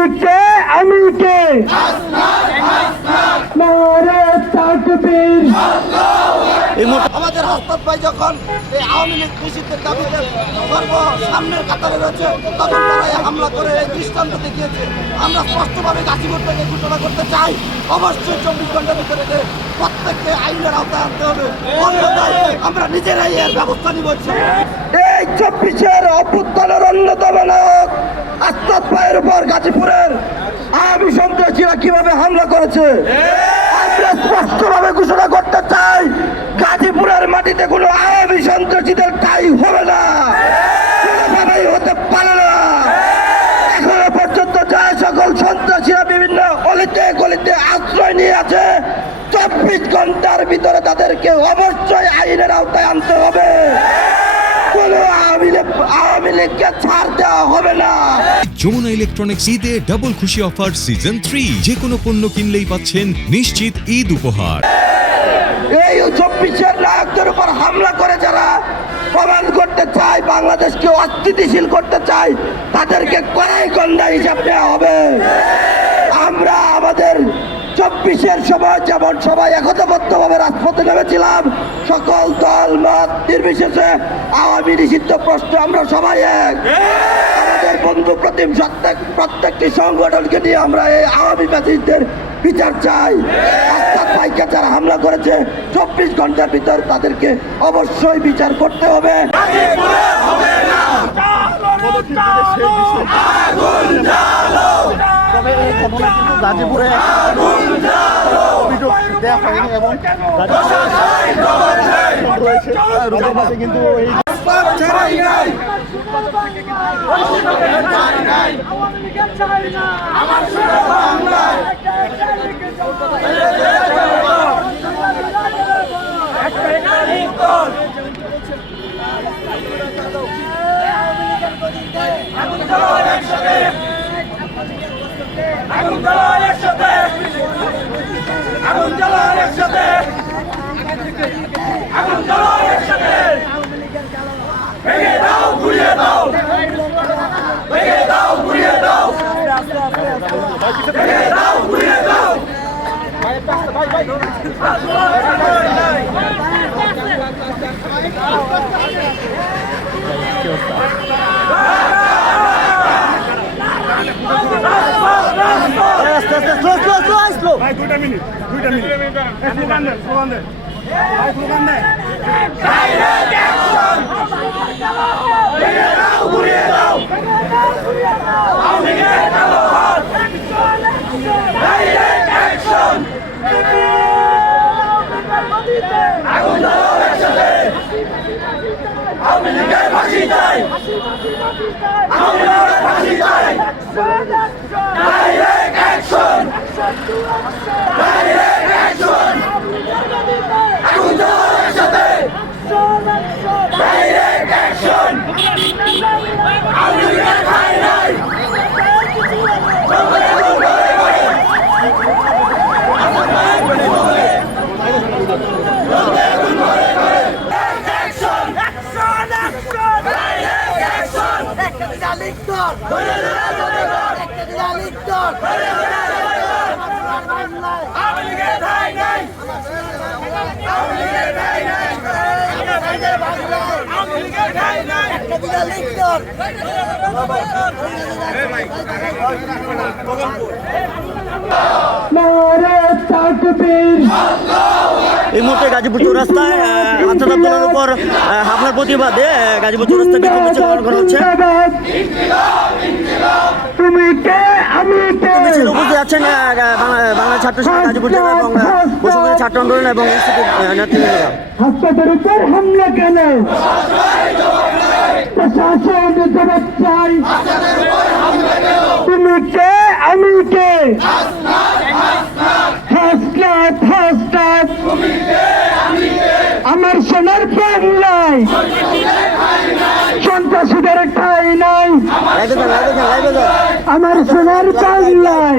তুমি কে আমি কে নারে তাকবীর আমাদের হাসপাত ভাই যখন এই আওয়ামী লীগ নিষিদ্ধের দাবিতে সর্ব সামনের কাতারে রয়েছে তখন তারা এই হামলা করে এই দৃষ্টান্ত দেখিয়েছে। আমরা স্পষ্টভাবে গাজীপুর থেকে ঘোষণা করতে চাই, অবশ্যই 24 ঘন্টার ভিতরে প্রত্যেককে আইনের আওতায় আনতে হবে। আমরা নিজেরাই এর ব্যবস্থা নিব। এই 24-এর অভ্যুত্থানের অন্যতম নায়ক হাসপাত ভাইয়ের উপর গাজীপুরের আওয়ামী সন্ত্রাসীরা কিভাবে হামলা করেছে আমরা স্পষ্টভাবে ঘোষণা করতে চাই, গাজীপুরের মাটিতে কোনো আওয়ামী সন্ত্রাসীদের ঠাঁই হবে না, কোনোভাবেই হতে পারে না। এখনো পর্যন্ত যা সকল সন্ত্রাসীরা বিভিন্ন অলিতে গলিতে আশ্রয় নিয়ে আছে, 24 ঘন্টার ভিতরে তাদেরকে অবশ্যই আইনের আওতায় আনতে হবে। কোনো আওয়ামী লীগকে ছাড় দেওয়া হবে না। যমুনা ইলেকট্রনিক্স ঈদে ডাবল খুশি অফার সিজন 3, যে কোনো পণ্য কিনলেই পাচ্ছেন নিশ্চিত ঈদ উপহার। এই 24-এর নায়কদের উপর হামলা করে যারা প্রমাণ করতে চায়, বাংলাদেশকে অস্থিতিশীল করতে চায়, তাদেরকে কড়াই গণ্ডা হিসাব দেওয়া হবে। আমরা আমাদের 24-এর সময় যেমন সবাই একতাবদ্ধভাবে রাজপথে নেমেছিলাম, সকল দল মত নির্বিশেষে আওয়ামী নিষিদ্ধ প্রশ্ন আমরা সবাই এক। আমাদের বন্ধু প্রতিম প্রত্যেকটি সংগঠনকে নিয়ে আমরা এই আওয়ামী ফ্যাসিস্টদের বিচার চাই। হাসপাত ভাইকে যারা হামলা করেছে 24 ঘন্টার ভিতর তাদেরকে অবশ্যই বিচার করতে হবে। তবে এই ঘটনা কিন্তু গাজীপুরে অভিযোগ দেওয়া হয়নি এবং রয়েছে রোগের মাঝে কিন্তু এই ভেঙে দাও ঘুরিয়ে দাও, ভেঙে দাও ঘুরিয়ে দাও, ভেঙে দাও ঘুরিয়ে দাও। ভাই 2 মিনিট স্লোগান দেন ভাই স্লোগান দেন ডাইরেক্ট অ্যাকশন, ভেঙে দাও ঘুরিয়ে দাও, আওয়ামী লীগের কালো হাত, ডাইরেক্ট অ্যাকশন, আগুন জ্বালাও একসাথে, আওয়ামী লীগের ফাঁসি চাই, আওয়ামী লীগের ফাঁসি চাই, ডাইরেক্ট অ্যাকশন, ডাইরেক্ট অ্যাকশন, আগুন জ্বালাও একসাথে, ডাইরেক্ট অ্যাকশন, আওয়ামী লীগের ঠাঁই নাই, এই মুহূর্তে গাজীপুর চৌরাস্তায় আসাদ আব্দুল্লাহর উপর হামলার প্রতিবাদে গাজীপুর চৌরাস্তায় বিক্ষোভ মিছিল পালন করা হচ্ছে। মিছিল উপস্থিত আছেন বাংলা ছাত্র সংঘ গাজীপুর জেলা এবং বসুন্ধরা ছাত্র আন্দোলন এবং নেতৃবৃন্দরা। হাসপাতালের উপর হামলা কেন? প্রশাসন জবাব চাই। তুমি কে আমি কে? আমার সোনার প্রাণ নাই, সন্ত্রাসীদের ঠাঁই নাই, আমার সোনার প্রাণ নাই।